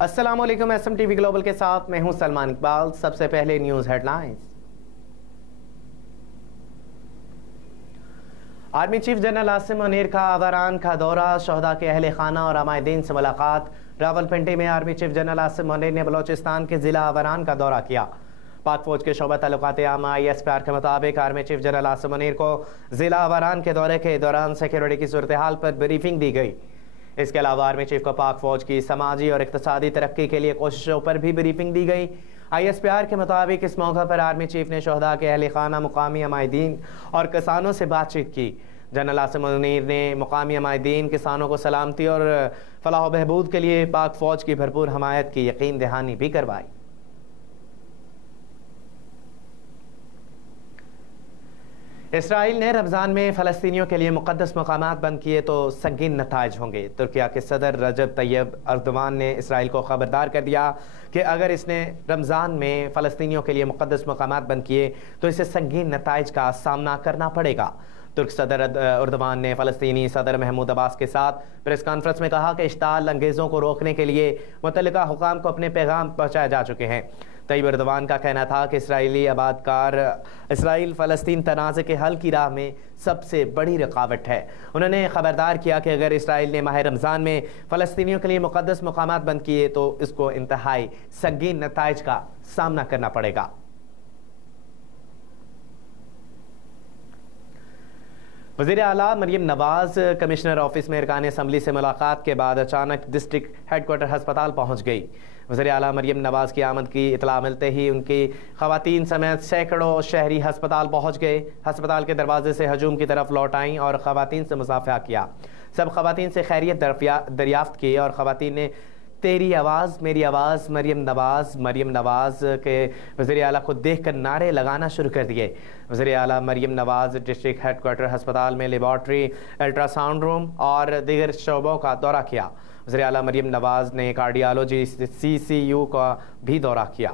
अस्सलामुअलैकुम, SMTV global के साथ मैं हूं सलमान इकबाल। सबसे पहले news headlines. Army chief general Asim Munir का आवारान का दौरा, शहदा के अहले खाना और अमायदीन से मुलाकात। रावलपिंडी में army chief general Asim Munir ने बलोचिस्तान के जिला आवारान का दौरा किया। पाक फौज के शोबा ताल्लुकात आमा ISPR के मुताबिक army chief general Asim Munir को जिला आवारान के दौरे के दौरान सिक्योरिटी की सूरत हाल पर ब्रीफिंग दी गई। इसके अलावा आर्मी चीफ को पाक फौज की समाजी और इक्तिसादी तरक्की के लिए कोशिशों पर भी ब्रीफिंग दी गई। ISPR के मुताबिक इस मौका पर आर्मी चीफ ने शहदा के अहले खाना, मुकामी अमायदीन और किसानों से बातचीत की। जनरल आसिम मुनीर ने मुकामी अमायदीन, किसानों को सलामती और फलाह बहबूद के लिए पाक फौज की भरपूर हमायत की यकीन दहानी भी करवाई। इसराइल ने रमज़ान में फ़लस्तीनियों के लिए मुक़द्दस मकामात बंद किए तो संगीन नताइज होंगे। तुर्किया के सदर रजब तैयब अर्दवान ने इसराइल को खबरदार कर दिया कि अगर इसने रमज़ान में फ़लस्तीनियों के लिए मुक़द्दस मकामात बंद किए तो इसे संगीन नताइज का सामना करना पड़ेगा। तुर्क सदर अर्दवान ने फ़लस्तीनी सदर महमूद अब्बास के साथ प्रेस कॉन्फ्रेंस में कहा कि इश्ताल अंगेज़ों को रोकने के लिए मुतल्लिका हुकाम को अपने पैगाम पहुँचाए जा चुके हैं। तैयब अर्दवान का कहना था कि इसराइल फ़लस्तीन तनाज़े के हल की राह में सबसे बड़ी रुकावट है। उन्होंने खबरदार किया कि अगर इसराइल ने माह रमज़ान में फ़लस्तीनियों के लिए मुक़द्दस मकामात बंद किए तो इसको इंतहाई संगीन नताइज का सामना करना पड़ेगा। वज़ीर आला मरियम नवाज कमिश्नर ऑफिस में अरकान असम्बली से मुलाकात के बाद अचानक डिस्ट्रिक्ट हेडक्वार्टर हस्पताल पहुँच गई। वज़ीर आला मरियम नवाज की आमद की इतला मिलते ही उनकी ख़वातीन समेत सैकड़ों शहरी हस्पताल पहुँच गए। हस्पताल के दरवाजे से हजूम की तरफ लौट आईं और ख़वातीन से मुसाफ़ा किया। सब ख़वातीन से खैरियत दरियाफ़्त की और ख़वातीन ने तेरी आवाज़ मेरी आवाज़ मरियम नवाज के वज़ीर आला को देख कर नारे लगाना शुरू कर दिए। वज़ीर आला मरियम नवाज डिस्ट्रिक्ट हेडक्वार्टर हस्पताल में लेबॉर्ट्री, अल्ट्रासाउंड रूम और दीगर शोबों का दौरा किया। वज़ीर आला मरियम नवाज ने कार्डियोलॉजी CCU का भी दौरा किया।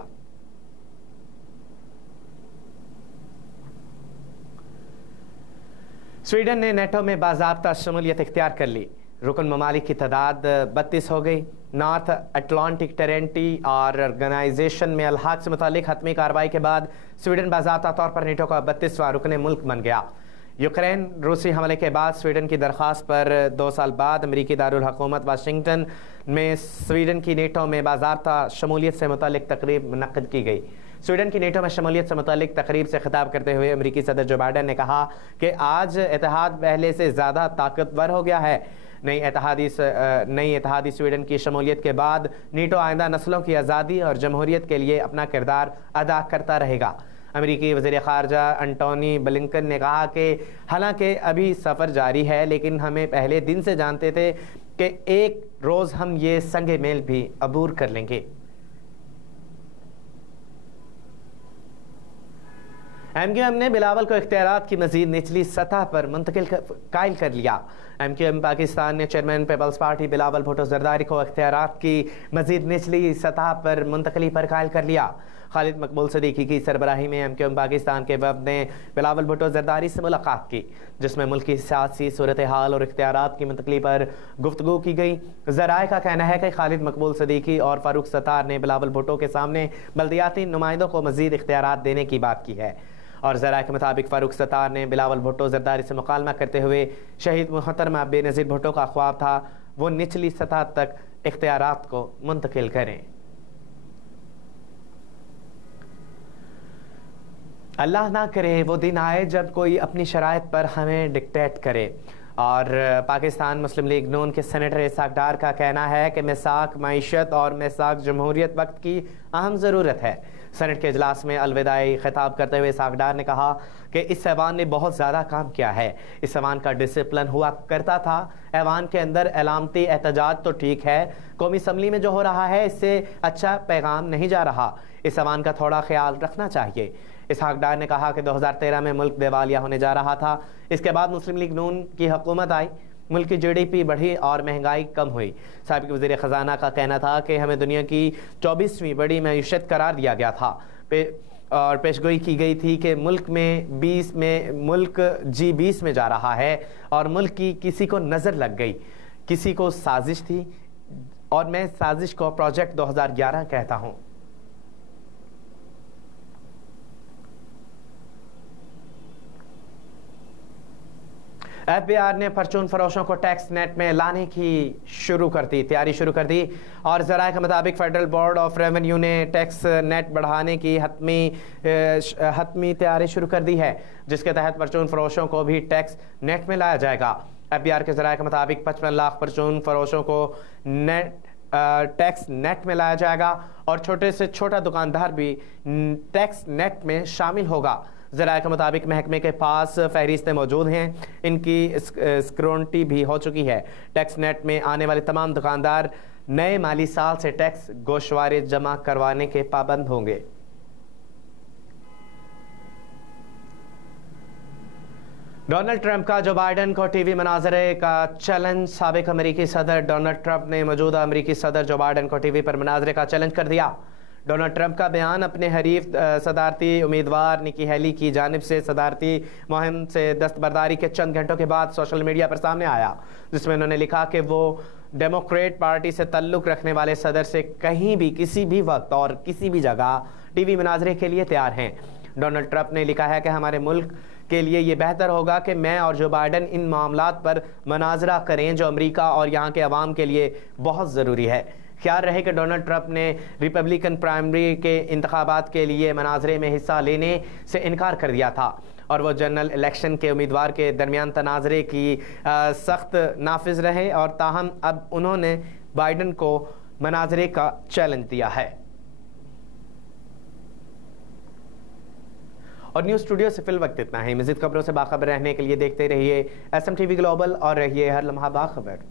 स्वीडन ने नेटो में बाज़ाब्ता शमूलियत इख्तियार कर ली। रुकन ममालिक की तादाद 32 हो गई। नॉर्थ अटलांटिक टेरेंटी और ऑर्गेनाइजेशन में अलहाक से मुतालिक हतमी कार्रवाई के बाद स्वीडन बाज़ाब्ता तौर पर नेटो का 32वां रुकन मुल्क बन गया। यूक्रेन रूसी हमले के बाद स्वीडन की दरख्वास्त पर 2 साल बाद अमरीकी दारुल हुकूमत वाशिंगटन में स्वीडन की नेटो में बाज़ाब्ता शमूलियत से मुतालिक तकरीब मुनक्किद की गई। स्वीडन की नेटो में शमूलियत से मुतालिक तकरीब से खिताब करते हुए अमरीकी सदर जो बाइडन ने कहा कि आज इत्तेहाद पहले से ज़्यादा ताकतवर हो गया है। नई इत्तेहादी स्वीडन की शमूलियत के बाद नेटो आइंदा नस्लों की आज़ादी और जमहूरियत के लिए अपना किरदार अदा करता रहेगा। अमेरिकी वज़ीर ख़ारजा एंटोनी ब्लिंकन ने कहा कि हालांकि अभी सफ़र जारी है, लेकिन हमें पहले दिन से जानते थे कि एक रोज़ हम ये संगे मेल भी अबूर कर लेंगे। MQM ने बिलावल को इख्तियारात की मज़ीद निचली सतह पर कायल कर लिया। MQM पाकिस्तान ने चेयरमैन पीपल्स पार्टी बिलावल भुट्टो जरदारी को इख्तियारात की मज़ीद निचली सतह पर मुंतकली पर कायल कर लिया। खालिद मकबूल सदीकी की सरबराही में MQM पाकिस्तान के वफ़द ने बिलावल भुट्टो जरदारी से मुलाकात की, जिसमें मुल्क की सियासी सूरत हाल और इख्तियारात की मुंतकली पर गुफ्तगू की गई। ज़राए का कहना है कि खालिद मकबूल सदीकी और फ़ारूक सत्तार ने बिलावल भुट्टो के सामने बल्दियाती नुमाइंदों को मज़ीद इख्तियारात देने की बात की है। और ज़राए के मुताबिक फ़ारूक सत्तार ने बिलावल भुट्टो जरदारी से मुकालमा करते हुए शहीद मोहतरमा बेनज़ीर भुट्टो का ख्वाब था वो निचली सतह तक इख्तियारात को मुंतकिल करें। अल्लाह ना करे वो दिन आए जब कोई अपनी शराइत पर हमें डिक्टेट करे। और पाकिस्तान मुस्लिम लीग नून के सेनेटर इसाक डार का कहना है कि मिसाक मईशत और मिसाक जमहूरियत वक्त की अहम ज़रूरत है। सेनेट के इजलास में अलविदाई खिताब करते हुए इसाक डार ने कहा कि इस ऐवान ने बहुत ज़्यादा काम किया है। इस ऐवान का डिसिप्लिन हुआ करता था। ऐवान के अंदर एलामती एहतजाज तो ठीक है, कौमी असम्बली में जो हो रहा है इससे अच्छा पैगाम नहीं जा रहा। इस ऐवान का थोड़ा ख्याल रखना चाहिए। इसहाक डार ने कहा कि 2013 में मुल्क दिवालिया होने जा रहा था। इसके बाद मुस्लिम लीग नून की हुकूमत आई, मुल्क की GDP बढ़ी और महंगाई कम हुई। साबिक़ वज़ीर ख़जाना का कहना था कि हमें दुनिया की 24वीं बड़ी मईशत करार दिया गया था और पेशगोई की गई थी कि मुल्क G20 में जा रहा है और मुल्क की किसी को नज़र लग गई, किसी को साजिश थी और मैं इस साजिश को प्रोजेक्ट 2011 कहता हूं। FBI ने परचून फरोशों को टैक्स नेट में लाने की तैयारी शुरू कर दी और ज़राए के मुताबिक फेडरल बोर्ड ऑफ रेवेन्यू ने टैक्स नेट बढ़ाने की हतमी तैयारी शुरू कर दी है, जिसके तहत परचून फरोशों को भी टैक्स नेट में लाया जाएगा। FBI के ज़राए के मुताबिक 55 लाख परचून फरोशों को टैक्स नेट में लाया जाएगा और छोटे से छोटा दुकानदार भी टैक्स नेट में शामिल होगा। ज़राए के मुताबिक महकमे के पास फहरिस्तें मौजूद हैं, इनकी स्क्रूटनी भी हो चुकी है। टैक्स नेट में आने वाले तमाम दुकानदार नए माली साल से टैक्स गोशवारे जमा करवाने के पाबंद होंगे। डोनाल्ड ट्रंप का जो बाइडेन को टीवी मनाजरे का चैलेंज। साबिक अमेरिकी सदर डोनाल्ड ट्रंप ने मौजूदा अमेरिकी सदर जो बाइडेन को टीवी पर मनाजरे का चैलेंज कर दिया। डोनाल्ड ट्रंप का बयान अपने हरीफ सदारती उम्मीदवार निकी हेली की जानिब से सदारती मुहिम से दस्तबरदारी के चंद घंटों के बाद सोशल मीडिया पर सामने आया, जिसमें उन्होंने लिखा कि वो डेमोक्रेट पार्टी से ताल्लुक़ रखने वाले सदर से कहीं भी किसी भी वक्त और किसी भी जगह टीवी मनाजरे के लिए तैयार हैं। डोनाल्ड ट्रंप ने लिखा है कि हमारे मुल्क के लिए ये बेहतर होगा कि मैं और जो बाइडेन इन मामलात पर मनाजरा करें जो अमेरिका और यहाँ के अवाम के लिए बहुत ज़रूरी है। ख्याल रहे कि डोनाल्ड ट्रंप ने रिपब्लिकन प्राइमरी के इंतखाबात के लिए मनाजरे में हिस्सा लेने से इनकार कर दिया था और वो जनरल इलेक्शन के उम्मीदवार के दरमियान तनाजरे की सख्त नाफिज रहे और ताहम अब उन्होंने बाइडेन को मनाजरे का चैलेंज दिया है। और न्यूज़ स्टूडियो से फिल वक्त इतना ही। मज़ीद खबरों से बाखबर रहने के लिए देखते रहिए SM TV ग्लोबल और रहिए हर लम्हा बाखबर।